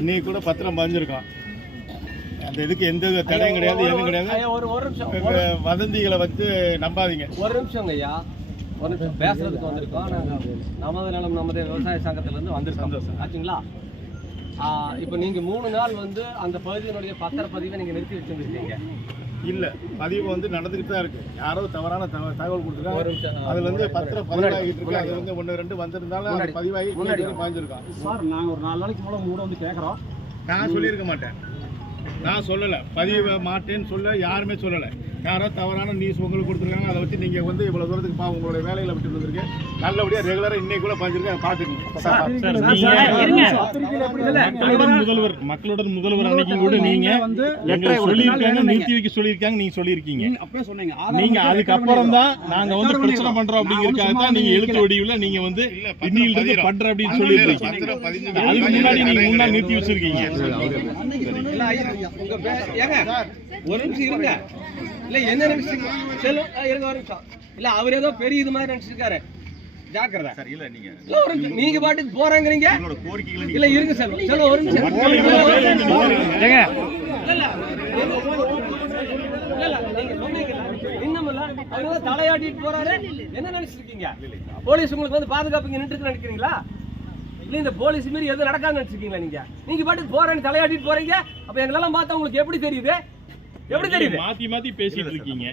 இன்னைக்கு கூட பத்திரம் பதிஞ்சிருக்கோம். அந்த இதுக்கு எந்த தடையும் கிடையாது, எதுவும் கிடையாது. ஒரு நிமிஷம் வதந்திகளை வச்சு நம்பாதீங்க. ஒரு நிமிஷம் ஐயா, ஒரு நிமிஷம் பேசுறதுக்கு வந்திருக்கோம். நாங்கள் நமது நலம் நமது விவசாய சங்கத்திலேருந்து வந்திருக்கோம் ஆச்சுங்களா. இப்போ நீங்கள் 3 நாள் வந்து அந்த பகுதியினுடைய பத்திரப்பதிவை நீங்கள் நிறுத்தி வச்சுருக்கீங்க. இல்லை, பதிவு வந்து நடந்துக்கிட்டு தான் இருக்குது. யாரோ தவறான தகவல் கொடுத்துருக்காங்க. அதில் வந்து பத்திரம் பதிவாகிட்டு இருக்கு. அது வந்து 1 2 வந்திருந்தாலும் அது பதிவாகி பாய்ஞ்சிருக்கோம். சார் நாங்கள் ஒரு 4 நாளைக்கு மூலம் கூட வந்து கேட்குறோம். நான் சொல்லியிருக்க மாட்டேன், நான் சொல்லலை, பதிவு மாட்டேன்னு சொல்ல யாருமே சொல்லலை. யாரோ தவறான நியூஸ் உங்களுக்கு கொடுத்துருக்காங்க. அதை வச்சு நீங்கள் வந்து இவ்வளோ தூரத்துக்கு உங்களுடைய வேலையில் விட்டு வந்துருக்கு. நல்லபடியாக ரெகுலராக இன்னைக்கு கூட பார்த்துருக்கேன், பார்த்துக்கோங்க. முதல்வர் மக்களுடன் முதல்வர் அன்னைக்கு கூட நீங்கள் வந்து சொல்லியிருக்காங்க, நிறுத்தி வைக்க சொல்லியிருக்காங்க, நீங்கள் சொல்லியிருக்கீங்க. நீங்கள் அதுக்கப்புறம் தான் நாங்கள் வந்து பிரச்சனை பண்ணுறோம் அப்படிங்கிறதுக்காக தான் நீங்கள் எழுத்து வடிவில் நீங்கள் வந்து இன்னிலிருந்து பண்ணுற அப்படின்னு சொல்லியிருக்கீங்க. அதுக்கு முன்னாடி நீங்கள் முன்னாடி நிறுத்தி வச்சிருக்கீங்க. ஒரு நிமிஷம் இருங்க. இல்ல என்ன நினைச்சிருக்க செல்லும் இருங்க ஒரு நிமிஷம். இல்ல அவர் ஏதோ பெரிய இது மாதிரி நினைச்சிருக்காரு. ஜாக்கிரதை சார். இல்ல நீங்க பாட்டுக்கு போறாங்கறீங்க. இல்ல இருங்க செல்லும் செல்லும் ஒரு நிமிஷம். ஏங்க இல்ல நீங்க சொன்னீங்கல இன்னமல்ல அவர் தலையாட்டிட்டு போறாரு. என்ன நினைச்சிருக்கீங்க? போலீஸ் உங்களுக்கு வந்து பாதுகாப்புங்க நின்னுட்டு நினைக்கிறீங்களா? இல்ல இந்த போலீஸ் மீறி எதுவும் நடக்காதுன்னு நினைச்சிருக்கீங்களா? நீங்க பாட்டுக்கு போறேன்னு தலையாட்டிட்டு போறீங்க. அப்ப எங்களெல்லாம் பார்த்தா உங்களுக்கு எப்படி தெரியுது? எப்படி தெரியுது? மாத்தி மாத்தி பேசிட்டு இருக்கீங்க.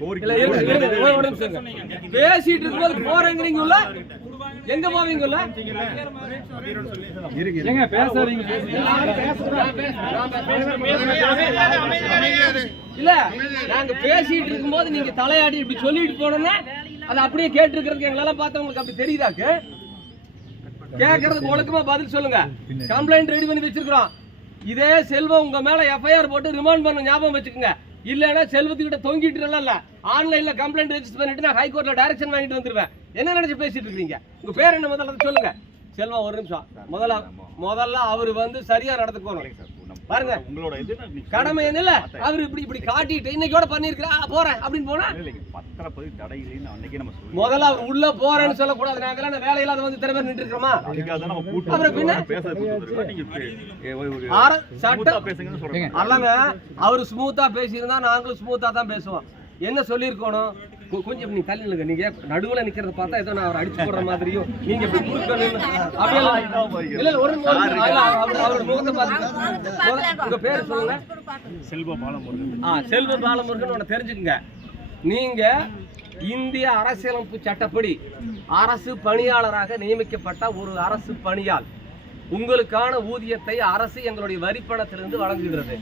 பேசிட்டு இருக்கும்போது போறேங்கறீங்கல்ல, எங்க போவீங்கல்ல? ஏங்க பேசாதீங்க. இல்ல நாங்க பேசிட்டு இருக்கும்போது நீங்க தலையாடி இப்படி சொல்லிட்டு போனோம்னா அதை அப்படியே கேட்டு இருக்கிறதுக்கு எங்களெல்லாம் பார்த்தா உங்களுக்கு அப்படி தெரியுதாக்கு? கேட்கறதுக்கு ஒழுக்கமா பதில் சொல்லுங்க. கம்ப்ளைண்ட் ரெடி பண்ணி வச்சிருக்கிறோம். இதே செல்வம் உங்க மேல எஃப்ஐஆர் போட்டு ரிமாண்ட் பண்ண ஞாபகம் வச்சுக்கோங்க. இல்லைன்னா செல்வத்துக்கிட்ட தொங்கிட்டு இல்ல ஆன்லைன்ல கம்ப்ளைண்ட் ரெஜிஸ்டர் பண்ணிட்டு நான் ஹைகோர்ட்ல டைரக்ஷன் வாங்கிட்டு வந்துருவேன். என்ன நினைச்சு பேசிட்டு இருக்கீங்க? உங்க பேர் என்ன முதல்ல சொல்லுங்க. செல்வா ஒரு நிமிஷம். முதல்ல அவர் வந்து சரியா நடந்துக்கணும் பாருங்க. உங்களோட கடமை என்ன? அவர் இப்படி காட்டிட்டு இன்னைக்கோட பண்ணிருக்கா போறேன் அப்படின்னு போனா முதல்ல அவர் உள்ள போறேன்னு சொல்லக்கூடாது. நாங்கெல்லாம் வேலையில்லாத வந்து திறமை நின்று இருக்கிறோமா? அல்லங்க அவரு ஸ்மூத்தா பேசியிருந்தா நாங்களும் ஸ்மூத்தா தான் பேசுவோம். என்ன சொல்லியிருக்கணும்? கொஞ்சம் நீ தள்ளி நில்லுங்க. நீங்க நடுவுல நிக்கிறத பார்த்தா ஏதோ நான் அவர் அடிச்சு போடுற மாதிரியும் நீங்க இப்படி அவரோட முகத்தை பார்த்து உங்க பேர் சொல்லுங்க. செல்வ பாலமுருகன். செல்வ பாலமுருகன் தெரிஞ்சுக்குங்க. நீங்க இந்திய அரசியலமைப்பு சட்டப்படி அரசு பணியாளராக நியமிக்கப்பட்ட ஒரு அரசு பணியாள். உங்களுக்கான ஊதியத்தை அரசு எங்களுடைய வரிப்பணத்திலிருந்து வழங்குகிறது.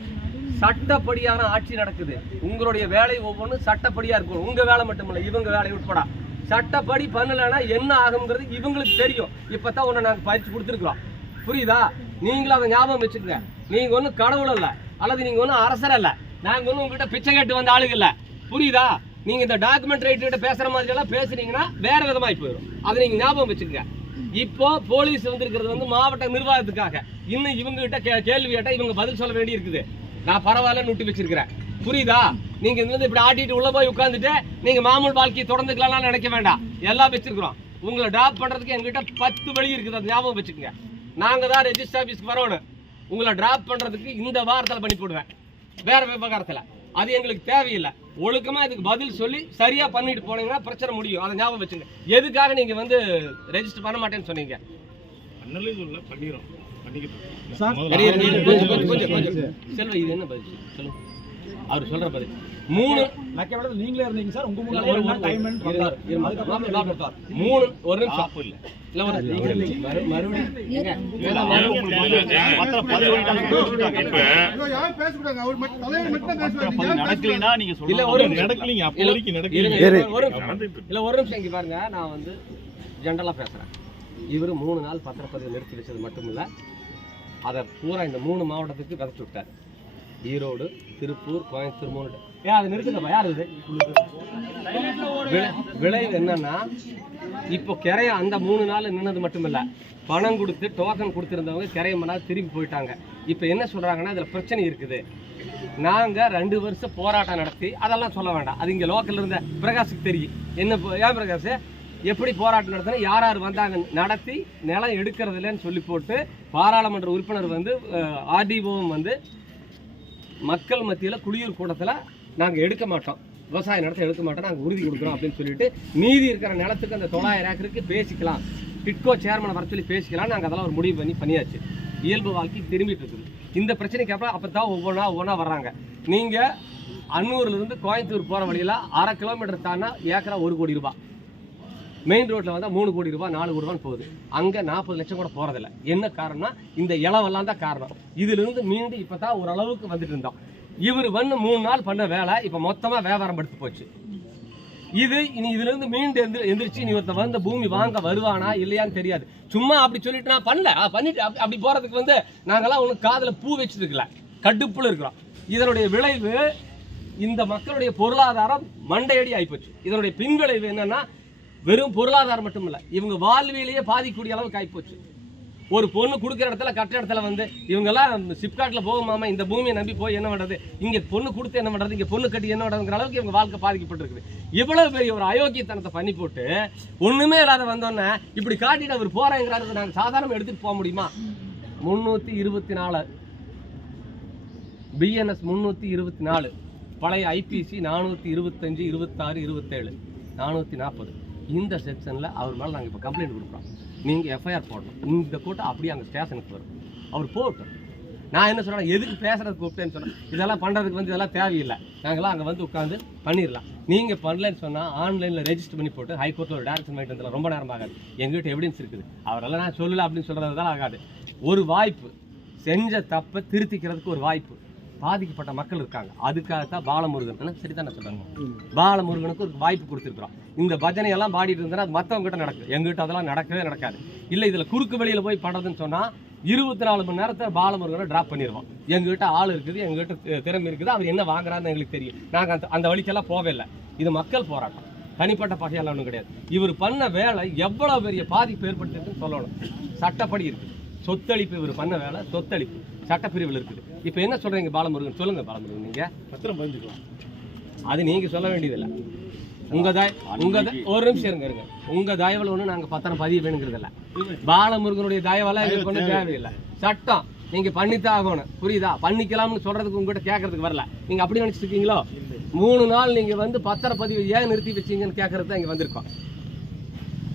சட்டப்படியான ஆட்சி நடக்குது. உங்களுடைய வேலை ஒவ்வொன்றும் சட்டப்படியா இருக்கும். உங்க வேலை மட்டுமில்லை, இவங்க வேலை உட்பட சட்டப்படி பண்ணலைன்னா என்ன ஆகுங்கிறது இவங்களுக்கு தெரியும். இப்பதான் உன்னை நாங்கள் பயிற்சி கொடுத்துருக்குறோம். புரியுதா? நீங்களும் அதை ஞாபகம் வச்சுக்கோங்க. நீங்க ஒன்றும் கடவுள் இல்லை, அல்லது நீங்க ஒன்றும் அரசர் இல்லை. நாங்க ஒன்றும் உங்ககிட்ட பிச்சை கேட்டு வந்த ஆளுங்க இல்லை. புரியுதா? நீங்க இந்த டாக்குமெண்ட் ரைட்டு பேசுற மாதிரி எல்லாம் பேசுனீங்கன்னா வேற விதமாய் போயிடும். அதை நீங்க ஞாபகம் வச்சுக்கோங்க. இப்போ போலீஸ் வந்திருக்கிறது வந்து மாவட்ட நிர்வாகத்துக்காக. இன்னும் இவங்க கிட்ட கேள்வி கேட்டா இவங்க பதில் சொல்ல வேண்டி இருக்குது. நான் பரவாயில்லன்னு விட்டு வச்சிருக்கிறேன். புரியுதா? நீங்க இதுல இப்படி ஆட்டிட்டு உள்ள போய் உட்காந்துட்டு நீங்க மாமூல் வாழ்க்கையை தொடர்ந்துக்கலாம் நினைக்க வேண்டாம். எல்லாம் வச்சிருக்கிறோம். உங்களை டிராப் பண்றதுக்கு எங்ககிட்ட 10 வழி இருக்குது. அதை ஞாபகம் வச்சுக்கோங்க. நாங்க தான் ரெஜிஸ்டர் ஆபீஸ்க்கு வரணும். உங்களை டிராப் பண்றதுக்கு இந்த வாரத்தில் பண்ணி போடுவேன், வேற விவகாரத்துல. அது எங்களுக்கு தேவையில்லை. ஒழுக்கமா இதுக்கு பதில் சொல்லி சரியா பண்ணிட்டு போனீங்கன்னா பிரச்சனை முடியும். அதை ஞாபகம் வச்சுங்க. எதுக்காக நீங்க வந்து ரெஜிஸ்டர் பண்ண மாட்டேன்னு சொன்னீங்க? செல்வ இது என்ன பதில் சொல்லுங்க. அவர் சொல்ற பதில் 3 நீங்களே இருந்தீங்க சார். உங்க ஒரு நிமிஷம் இல்ல ஒரு நிமிஷம் இங்க பாருங்க. நான் வந்து ஜென்ரலா பேசுறேன். இவர் 3 நாள் பத்திரப்பதிவு நிறுத்தி வச்சது மட்டும் இல்லை, அதை பூரா இந்த 3 மாவட்டத்துக்கு விதைச்சு விட்டார். ஈரோடு, திருப்பூர், கோயம்புத்தூர் 3. அதை நிறுத்துங்கப்பா. யார் இது? விளைவு என்னன்னா, இப்போ கிரைய அந்த 3 நாள் நின்னது மட்டும் இல்லை, பணம் கொடுத்து டோக்கன் கொடுத்துருந்தவங்க கிரையமனால் திரும்பி போயிட்டாங்க. இப்போ என்ன சொல்கிறாங்கன்னா, இதில் பிரச்சனை இருக்குது. நாங்கள் 2 வருஷம் போராட்டம் நடத்தி அதெல்லாம் சொல்ல வேண்டாம். அது இங்கே லோக்கலில் இருந்த பிரகாஷுக்கு தெரியும். என்ன ஏன் பிரகாஷ் எப்படி போராட்டம் நடத்தினா யார் யார் வந்தாங்க நடத்தி நிலம் எடுக்கிறது இல்லைன்னு சொல்லி போட்டு பாராளுமன்ற உறுப்பினர் வந்து ஆர்டிஓவும் வந்து மக்கள் மத்தியில் குடியூர் கூட்டத்தில் நாங்கள் எடுக்க மாட்டோம், விவசாய நிலத்தை எடுக்க மாட்டோம், நாங்கள் உறுதி கொடுக்குறோம் அப்படின்னு சொல்லிட்டு மீதி இருக்கிற நிலத்துக்கு அந்த 900 ஏக்கருக்கு பேசிக்கலாம், டிட்கோ சேர்மனை வர சொல்லி பேசிக்கலாம். நாங்கள் அதெல்லாம் ஒரு முடிவு பண்ணியாச்சு. இயல்பு வாழ்க்கை திரும்பிட்டு இருக்குது. இந்த பிரச்சனைக்கு அப்புறம் அப்போ தான் ஒவ்வொன்றா வர்றாங்க. நீங்கள் அன்னூர்லேருந்து கோயம்புத்தூர் போகிற வழியில் 1/2 கிலோமீட்டர் தானா ஏக்கரா 1 கோடி ரூபாய், மெயின் ரோட்டில் வந்தால் 3 கோடி ரூபாய் 4 கோடி ரூபான்னு போகுது. அங்கே 40 லட்சம் கூட போகிறதில்ல. என்ன காரணம்னா இந்த இளவெல்லாம் தான் காரணம். இதிலிருந்து மீண்டு இப்போ தான் ஓரளவுக்கு வந்துட்டு இருந்தோம். இவர் வந்து 3 நாள் பண்ண வேலை இப்போ மொத்தமாக வியாபாரம் படுத்து போச்சு. இனி இதுலேருந்து மீண்டு எந்திரிச்சு நீ ஒருத்த வந்து பூமி வாங்க வருவானா இல்லையான்னு தெரியாது. சும்மா அப்படி சொல்லிட்டு நான் பண்ணல பண்ணிட்டு அப்படி போகிறதுக்கு வந்து நாங்கள்லாம் ஒன்றும் காதில் பூ வச்சுருக்கல, கடுப்புல இருக்கிறோம். இதனுடைய விளைவு இந்த மக்களுடைய பொருளாதாரம் மண்டையடி ஆகிப்போச்சு. இதனுடைய பின்விளைவு என்னன்னா வெறும் பொருளாதாரம் மட்டும் இல்லை, இவங்க வாழ்வியலையே பாதிக்கக்கூடிய அளவுக்கு ஆகிப்போச்சு. ஒரு பொண்ணு கொடுக்குற இடத்துல கட்ட இடத்துல வந்து இவங்கெல்லாம் சிப்காட்டில் போகுமாமா இந்த பூமியை நம்பி போய் என்ன பண்ணுறது, இங்கே பொண்ணு கொடுத்து என்ன பண்ணுறது, இங்கே பொண்ணு கட்டி என்ன பண்ணுறதுங்கிற அளவுக்கு இவங்க வாழ்க்கை பாதிக்கப்பட்டிருக்குது. இவ்வளவு பெரிய ஒரு அயோக்கியத்தனத்தை பண்ணி போட்டு ஒன்றுமே இல்லாத வந்தோன்னே இப்படி காட்டிட்டு அவர் போகிறாங்கிறாரு. நாங்கள் சாதாரண எடுத்துகிட்டு போக முடியுமா? 324 பிஎன்எஸ் 324 பழைய ஐபிசி 425 26 27 440 இந்த செக்ஷனில் அவர் மேலே நாங்கள் இப்போ கம்ப்ளைண்ட் கொடுக்குறோம். நீங்கள் எஃப்ஐஆர் போடணும். இந்த கூட்டம் அப்படியே அங்கே ஸ்டேஷனுக்கு வரும். அவர் போகட்டும். நான் என்ன சொல்கிறேன், எதுக்கு பேசுகிறதுக்கு கூப்பிட்டேன்னு சொன்னேன். இதெல்லாம் பண்ணுறதுக்கு வந்து இதெல்லாம் தேவையில்லை, நாங்களாம் அங்கே வந்து உட்காந்து பண்ணிடலாம். நீங்கள் பண்ணலன்னு சொன்னால் ஆன்லைனில் ரெஜிஸ்டர் பண்ணி போட்டு ஹைகோர்ட்டில் ஒரு டேரக்ஷன் வாங்கிட்டு வந்தால் ரொம்ப நேரம் ஆகாது. எங்கள்கிட்ட எவிடன்ஸ் இருக்குது. அவரெல்லாம் நான் சொல்லலை அப்படின்னு சொல்கிறதால ஆகாது. ஒரு வாய்ப்பு, செஞ்ச தப்பை திருத்திக்கிறதுக்கு ஒரு வாய்ப்பு. பாதிக்கப்பட்ட மக்கள் இருக்காங்க, அதுக்காகத்தான் பாலமுருகன் சரிதான் சொல்றாங்க, பாலமுருகனுக்கு ஒரு வாய்ப்பு கொடுத்துருக்குறோம். இந்த பஜனையெல்லாம் பாடிட்டு இருந்தால் அது மற்றவங்க கிட்ட நடக்குது, எங்ககிட்ட அதெல்லாம் நடக்கவே நடக்காது. இல்லை இதில் குறுக்கு வழியில் போய் பண்ணுறதுன்னு சொன்னால் 24 மணி நேரத்தை பாலமுருகனை ட்ராப் பண்ணிடுவோம். எங்ககிட்ட ஆள் இருக்குது, எங்ககிட்ட திறமை இருக்குது, அவர் என்ன வாங்குறாருன்னு எங்களுக்கு தெரியும். நாங்கள் அந்த வழிக்கெல்லாம் போவே இல்லை. இது மக்கள் போராட்டம், தனிப்பட்ட பகையெல்லாம் ஒன்றும் கிடையாது. இவர் பண்ண வேலை எவ்வளோ பெரிய பாதிப்பு ஏற்படுத்திருக்குன்னு சொல்லணும். சட்டப்படி இருக்குது சொத்தளிப்பு. இவர் பண்ண வேலை சொத்தளிப்பு சட்டப்பிரிவில் இருக்குது. இப்போ என்ன சொல்றீங்க பாலமுருகன்? சொல்லுங்க பாலமுருகன், நீங்க பத்திரம் பதிஞ்சுக்கலாம். அது நீங்க சொல்ல வேண்டியதில்லை. உங்க ஒரு நிமிஷம் இருங்க. உங்க தயவில் ஒன்று நாங்கள் பத்திரம் பதிவு வேணுங்கிறதில்ல. பாலமுருகனுடைய தயவெல்லாம் எங்களுக்கு ஒன்றும் தேவையில்லை. சட்டம் நீங்க பண்ணித்தான் ஆகணும், புரியுதா? பண்ணிக்கலாம்னு சொல்றதுக்கு உங்ககிட்ட கேட்கறதுக்கு வரல. நீங்க அப்படி நினைச்சிட்டு இருக்கீங்களோ? 3 நாள் நீங்க வந்து பத்திரப்பதிவு ஏன் நிறுத்தி வச்சீங்கன்னு கேட்கறது தான் இங்க வந்திருக்கோம்.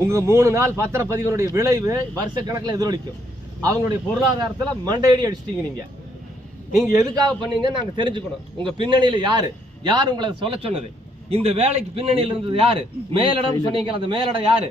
உங்க 3 நாள் பத்திரப்பதிவனுடைய விளைவு வருஷ கணக்கில் எதிரொலிக்கும். அவங்களுடைய பொருளாதாரத்தில் மண்டையடி அடிச்சிட்டீங்க. நீங்க எதுக்காக பண்ணீங்கன்னு நாங்கள் தெரிஞ்சுக்கணும். உங்க பின்னணியில் யார் உங்களை சொல்ல சொன்னது? இந்த வேலைக்கு பின்னணியில் இருந்தது யாரு? மேலிடம் சொன்னீங்க, அந்த மேலிடம் யாரு?